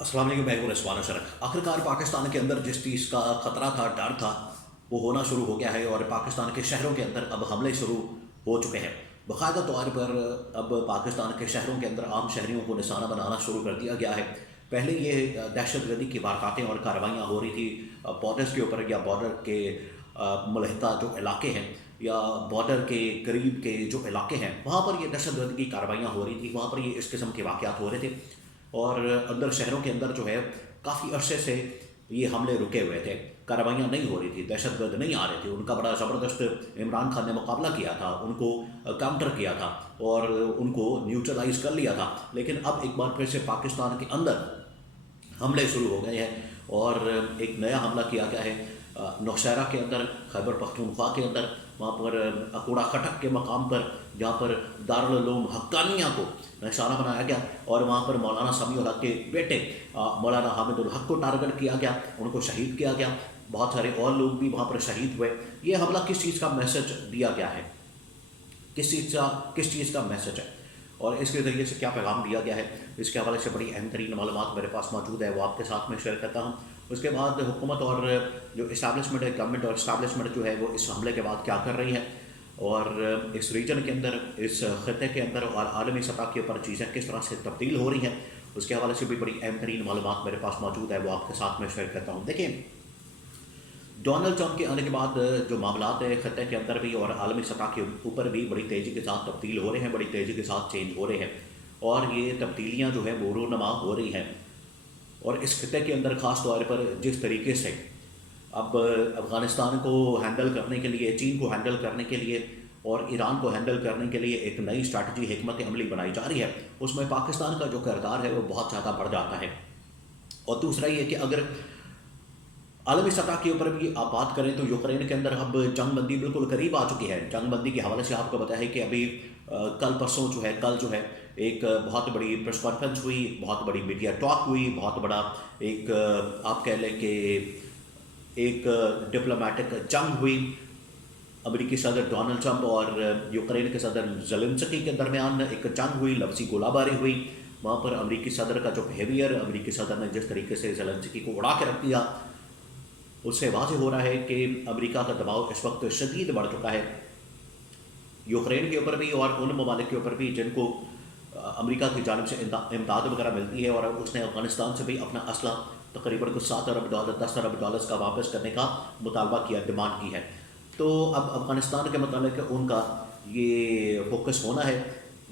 अस्सलाम वालेकुम, मैं हूं रिजवान अशरफ। आखिरकार पाकिस्तान के अंदर जिस चीज़ का ख़तरा था, डर था, वो होना शुरू हो गया है और पाकिस्तान के शहरों के अंदर अब हमले शुरू हो चुके हैं। बाकायदा तौर पर अब पाकिस्तान के शहरों के अंदर आम शहरियों को निशाना बनाना शुरू कर दिया गया है। पहले ये दहशत गर्दी की वारदातें और कार्रवाइयाँ हो रही थी बॉर्डर्स के ऊपर या बॉर्डर के मुलहिका जो इलाके हैं या बॉर्डर के करीब के जो इलाके हैं, वहाँ पर ये दहशत गर्दी की कार्रवाइयाँ हो रही थी, वहाँ पर ये इस किस्म के वाक़यात हो रहे थे। और अंदर शहरों के अंदर जो है काफ़ी अरसे से ये हमले रुके हुए थे, कार्रवाइयाँ नहीं हो रही थी, दहशतगर्द नहीं आ रहे थे। उनका बड़ा ज़बरदस्त इमरान खान ने मुकाबला किया था, उनको काउंटर किया था और उनको न्यूट्रलाइज़ कर लिया था। लेकिन अब एक बार फिर से पाकिस्तान के अंदर हमले शुरू हो गए हैं और एक नया हमला किया गया है नौशहरा के अंदर, खैबर पख्तूनख्वा के अंदर, वहाँ पर अकूड़ा खटक के मकाम पर, जहाँ पर दारुल उलूम हक्कानिया को निशाना बनाया गया और वहाँ पर मौलाना समीउल हक के बेटे मौलाना हामिदुल हक को टारगेट किया गया, उनको शहीद किया गया। बहुत सारे और लोग भी वहाँ पर शहीद हुए। ये हमला किस चीज़ का मैसेज दिया गया है, किस चीज़ का मैसेज है और इसके ज़रिए से क्या पैगाम दिया गया है, इसके हवाले से बड़ी अहम तरीन मालूमात मेरे पास मौजूद है, वो आपके साथ में शेयर करता हूँ। उसके बाद हुकूमत और जो इस्टेब्लिशमेंट है, गवर्नमेंट और इस्टेब्लिशमेंट जो है वो इस हमले के बाद क्या कर रही है और इस रीजन के अंदर, इस खत्े के अंदर और आलमी सतह के ऊपर चीज़ें किस तरह से तब्दील हो रही हैं, उसके हवाले से भी बड़ी अहम तरीन मालूमात मेरे पास मौजूद है, वो आपके साथ में शेयर करता हूँ। देखिए, डोनाल्ड ट्रंप के आने के बाद जो मामलात है खत्े के अंदर भी और आलमी सतह के ऊपर भी बड़ी तेज़ी के साथ तब्दील हो रहे हैं, बड़ी तेज़ी के साथ चेंज हो रहे हैं और ये तब्दीलियाँ जो है वो रूनमा हो रही हैं। और इस खत्े के अंदर ख़ास तौर पर जिस तरीके से अब अफ़गानिस्तान को हैंडल करने के लिए, चीन को हैंडल करने के लिए और ईरान को हैंडल करने के लिए एक नई स्ट्रैटेजी, हिकमत अमली बनाई जा रही है, उसमें पाकिस्तान का जो किरदार है वो बहुत ज़्यादा बढ़ जाता है। और दूसरा ये कि अगर आलमी सतह के ऊपर भी आप बात करें तो यूक्रेन के अंदर अब जंग बंदी बिल्कुल करीब आ चुकी है। जंग बंदी के हवाले से आपको पता है कि अभी कल जो है एक बहुत बड़ी प्रेस कॉन्फ्रेंस हुई, बहुत बड़ी मीडिया टॉक हुई, बहुत बड़ा एक आप कह लें कि एक डिप्लोमेटिक जंग हुई अमेरिकी सदर डोनाल्ड ट्रंप और यूक्रेन के सदर ज़ेलेंस्की के दरमियान। एक जंग हुई, लफ्ज़ी गोलाबारी हुई। वहाँ पर अमेरिकी सदर का जो बिहेवियर, अमेरिकी सदर ने जिस तरीके से ज़ेलेंस्की को उड़ा के रख दिया, उससे वाज़ेह हो रहा है कि अमेरिका का दबाव इस वक्त शदीद बढ़ चुका है यूक्रेन के ऊपर भी और उन ममालिक के ऊपर भी जिनको अमेरिका की जानिब से इमदाद वगैरह मिलती है। और उसने अफ़गानिस्तान से भी अपना असला तकरीबन कुछ $7 अरब, $10 अरब का वापस करने का मुतालबा किया, डिमांड की है। तो अब अफ़गानिस्तान के मतलब उनका ये फोकस होना है,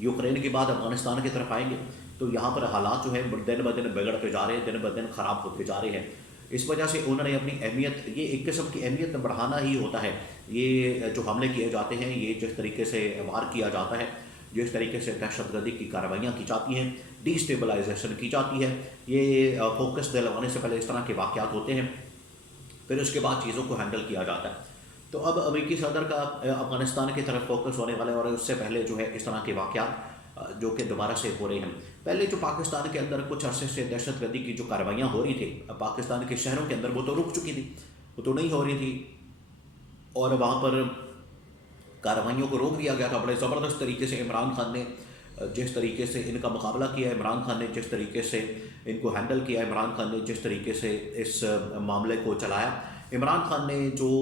यूक्रेन के बाद अफ़गानिस्तान की तरफ आएंगे। तो यहाँ पर हालात जो है दिन ब दिन बिगड़ते जा रहे हैं, दिन ब दिन ख़राब होते जा रहे हैं। इस वजह से उन्होंने अपनी अहमियत, ये एक किस्म की अहमियत बढ़ाना ही होता है। ये जो हमले किए जाते हैं, ये जिस तरीके से वार किया जाता है, जिस तरीके से दहशतगर्दी की कार्रवाइयाँ की जाती हैं, डिस्टेबलाइजेशन की जाती है, ये फोकस दिलवाने से पहले इस तरह के वाक़यात होते हैं, फिर उसके बाद चीज़ों को हैंडल किया जाता है। तो अब अमेरिकी सदर का अफ़गानिस्तान की तरफ फोकस होने वाला है और उससे पहले जो है इस तरह के वाक़यात जो कि दोबारा से हो रहे हैं। पहले जो पाकिस्तान के अंदर कुछ अरसे से दहशतगर्दी की जो कार्रवाइयाँ हो रही थी पाकिस्तान के शहरों के अंदर, वो तो रुक चुकी थी, वो तो नहीं हो रही थी और वहाँ पर कार्रवाइयों को रोक दिया गया था बड़े ज़बरदस्त तरीके से। इमरान खान ने जिस तरीके से इनका मुकाबला किया, इमरान खान ने जिस तरीके से इनको हैंडल किया, इमरान खान ने जिस तरीके से इस मामले को चलाया, इमरान खान ने जो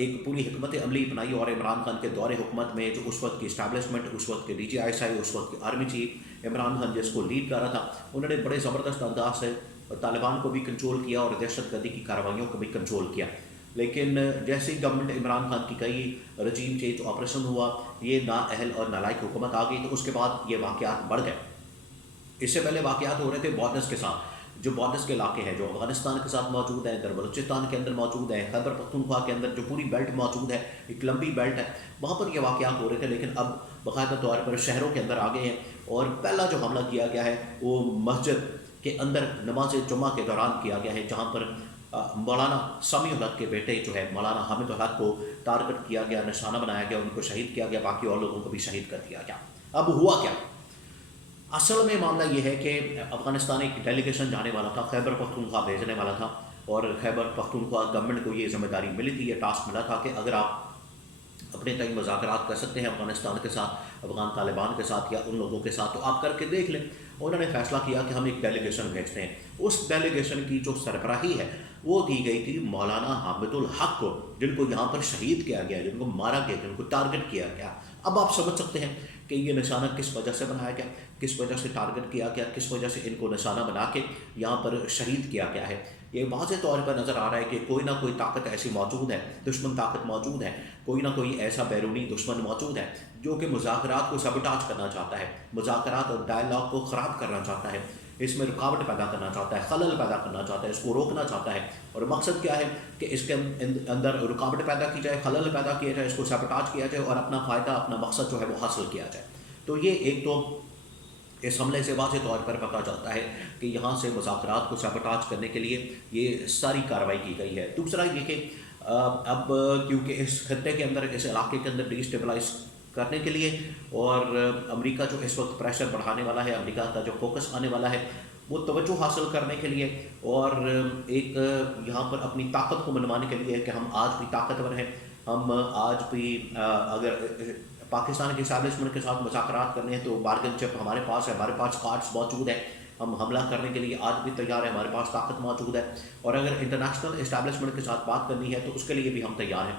एक पूरी हिकमत अमली बनाई और इमरान खान के दौरे हुकूमत में जो उस वक्त की इस्टेब्लिशमेंट, उस वक्त के DGISI, उस वक्त की आर्मी चीफ इमरान खान जिसको लीड कर रहा था, उन्होंने बड़े ज़बरदस्त अंदाज से तालिबान को भी कंट्रोल किया और दहशतगर्दी की कार्रवाइयों को भी कंट्रोल किया। लेकिन जैसे ही गवर्नमेंट इमरान खान की कई रजीम चेंज ऑपरेशन हुआ, ये नाअहल और नालायक हुकूमत आ गई, तो उसके बाद ये वाक़यात बढ़ गए। इससे पहले वाक़यात हो रहे थे बॉर्डर्स के साथ, जो बॉर्डर्स के इलाके हैं जो अफ़गानिस्तान के साथ मौजूद हैं, इधर बलूचिस्तान के अंदर मौजूद है, खैबर पख्तूनख्वा के अंदर जो पूरी बेल्ट मौजूद है, एक लंबी बेल्ट है, वहाँ पर ये वाक़यात हो रहे थे। लेकिन अब बाकायदा तौर पर शहरों के अंदर आ गए हैं और पहला जो हमला किया गया है वो मस्जिद के अंदर नमाज जुम्मा के दौरान किया गया है, जहाँ पर मौलाना समीउल हक के बेटे जो है मौलाना हामिदुल हक को टारगेट किया गया, निशाना बनाया गया, उनको शहीद किया गया, बाकी और लोगों को भी शहीद कर दिया गया। अब हुआ क्या? असल में मामला ये है कि अफ़गानिस्तान एक डेलीगेशन जाने वाला था, खैबर पख्तूनख्वा भेजने वाला था और खैबर पख्तूनख्वा गवर्नमेंट को ये जिम्मेदारी मिली थी, ये टास्क मिला था कि अगर आप اپنے تئیں مذاکرات کر سکتے ہیں افغانستان کے ساتھ، افغان طالبان کے ساتھ یا ان لوگوں کے ساتھ، تو آپ کر کے دیکھ لیں۔ انہوں نے فیصلہ کیا کہ ہم ایک ڈیلیگیشن بھیجتے ہیں۔ اس ڈیلیگیشن کی جو سربراہی ہے وہ دی گئی تھی مولانا حامد الحق کو، جن کو یہاں پر شہید کیا گیا، جن کو مارا گیا، جن کو ٹارگٹ کیا گیا۔ اب آپ سمجھ سکتے ہیں کہ یہ نشانہ کس وجہ سے بنایا گیا، کس وجہ سے ٹارگٹ کیا گیا، کس وجہ سے ان کو نشانہ بنا کے یہاں پر شہید کیا گیا ہے۔ یہ واضح طور پر نظر آ رہا ہے کہ کوئی نہ کوئی طاقت ایسی موجود ہے، دشمن طاقت موجود ہے، کوئی نہ کوئی ایسا بیرونی دشمن موجود ہے جو کہ مذاکرات کو سبوٹاج کرنا چاہتا ہے، مذاکرات اور ڈائلاگ کو خراب کرنا چاہتا ہے، اس میں رکاوٹ پیدا کرنا چاہتا ہے، خلل پیدا کرنا چاہتا ہے، اس کو روکنا چاہتا ہے۔ اور مقصد کیا ہے کہ اس کے اندر رکاوٹ پیدا کی جائے، خلل پیدا کیا جائے، اس کو سبوٹاج کیا جائے اور اپنا فائدہ، اپنا مقصد جو ہے وہ حاصل کیا جائے۔ تو یہ ایک تو اس حملے سے واضح طور پر پتہ چلتا ہے کہ یہاں سے مذاکرات کو سبوٹاج کرنے کے لیے یہ ساری کارروائی کی گئی ہے۔ دوسرا یہ کہ اب کیونکہ اس خطے کے اندر، اس علاقے کے اندر ڈی اسٹیبلائز کرنے کے لیے اور امریکہ جو اس وقت پریشر بڑھانے والا ہے، امریکہ کا جو فوکس آنے والا ہے وہ توجہ حاصل کرنے کے لیے اور ایک یہاں پر اپنی طاقت کو منوانے کے لیے کہ ہم آج بھی طاقتور ہیں، ہم آج بھی اگر پاکستان کے اسٹیبلشمنٹ کے ساتھ مذاکرات کرنے ہیں تو بارگن چپ ہمارے پاس ہے، ہمارے پاس کارڈز موجود ہیں، ہم حملہ کرنے کے لیے آج بھی تیار ہیں، ہمارے پاس طاقت موجود ہے، اور اگر انٹرنیشنل اسٹیبلشمنٹ کے ساتھ بات کرنی ہے تو اس کے لیے بھی ہم تیار ہیں۔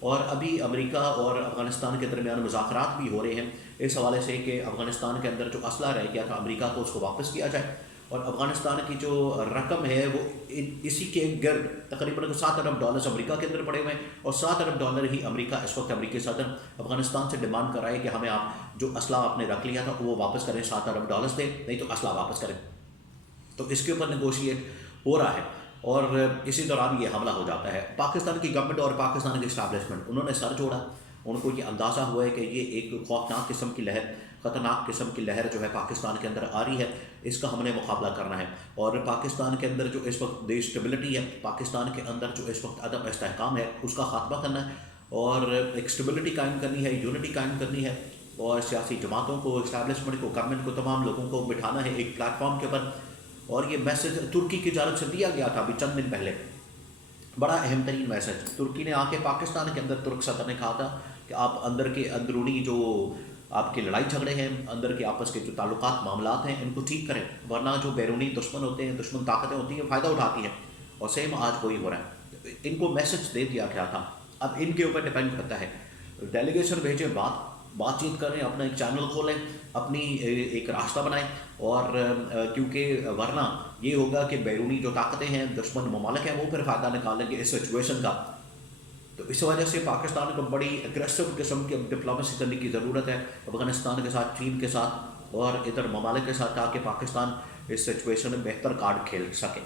اور ابھی امریکہ اور افغانستان کے درمیان مذاکرات بھی ہو رہے ہیں اس حوالے سے کہ افغانستان کے اندر جو اسلحہ رہ گیا تھا امریکہ کو اس کو واپس کیا جائے، اور افغانستان کی جو رقم ہے وہ اسی کے گرد تقریباً $7 ارب امریکہ کے اندر پڑے ہوئے ہیں، اور $7 ارب ہی امریکہ اس وقت امریکی صدر افغانستان سے ڈیمانڈ کر رہا ہے کہ ہمیں آپ جو اسلحہ آپ نے رکھ لیا تھا وہ واپس کریں، $7 ارب دیں، نہیں تو اسلحہ واپس کریں۔ تو اس کے اوپر نیگوشیٹ ہو رہا ہے اور اسی دوران یہ حملہ ہو جاتا ہے۔ پاکستان کی گورنمنٹ اور پاکستان کی اسٹیبلشمنٹ انہوں نے سر جوڑا، ان کو یہ اندازہ ہوا ہے کہ یہ ایک خوفناک قسم کی لہر، خطرناک قسم کی لہر جو ہے پاکستان کے اندر آ رہی ہے، اس کا ہم نے مقابلہ کرنا ہے، اور پاکستان کے اندر جو اس وقت ڈی اسٹیبلٹی ہے، پاکستان کے اندر جو اس وقت عدم استحکام ہے اس کا خاتمہ کرنا ہے، اور ایک اسٹیبلٹی قائم کرنی ہے، یونٹی قائم کرنی ہے، اور سیاسی جماعتوں کو، اسٹیبلشمنٹ کو، گورنمنٹ کو، تمام لوگوں کو بٹھانا ہے ایک پلیٹ فارم کے اوپر۔ اور یہ میسج ترکی کی جانب سے دیا گیا تھا ابھی چند دن پہلے، بڑا اہم ترین میسج۔ ترکی نے آ کے پاکستان کے اندر، ترک صدر نے کہا تھا کہ آپ اندر کے اندرونی جو آپ کے لڑائی جھگڑے ہیں، اندر کے آپس کے جو تعلقات، معاملات ہیں، ان کو ٹھیک کریں، ورنہ جو بیرونی دشمن ہوتے ہیں، دشمن طاقتیں ہوتی ہیں، فائدہ اٹھاتی ہیں، اور سیم آج وہی ہو رہا ہے۔ ان کو میسج دے دیا گیا تھا، اب ان کے اوپر ڈپینڈ کرتا ہے، ڈیلیگیشن بھیجیں، بات چیت کریں، اپنا ایک چینل کھولیں، اپنی ایک راستہ بنائیں، اور کیونکہ ورنہ یہ ہوگا کہ بیرونی جو طاقتیں ہیں، دشمن ممالک ہیں، وہ پھر فائدہ نکالیں گے اس سچویشن کا۔ تو اس وجہ سے پاکستان کو بڑی اگریسو قسم کی ڈپلومیسی کرنے کی ضرورت ہے افغانستان کے ساتھ، چین کے ساتھ اور ادھر ممالک کے ساتھ، تاکہ پاکستان اس سچویشن میں بہتر کارڈ کھیل سکے۔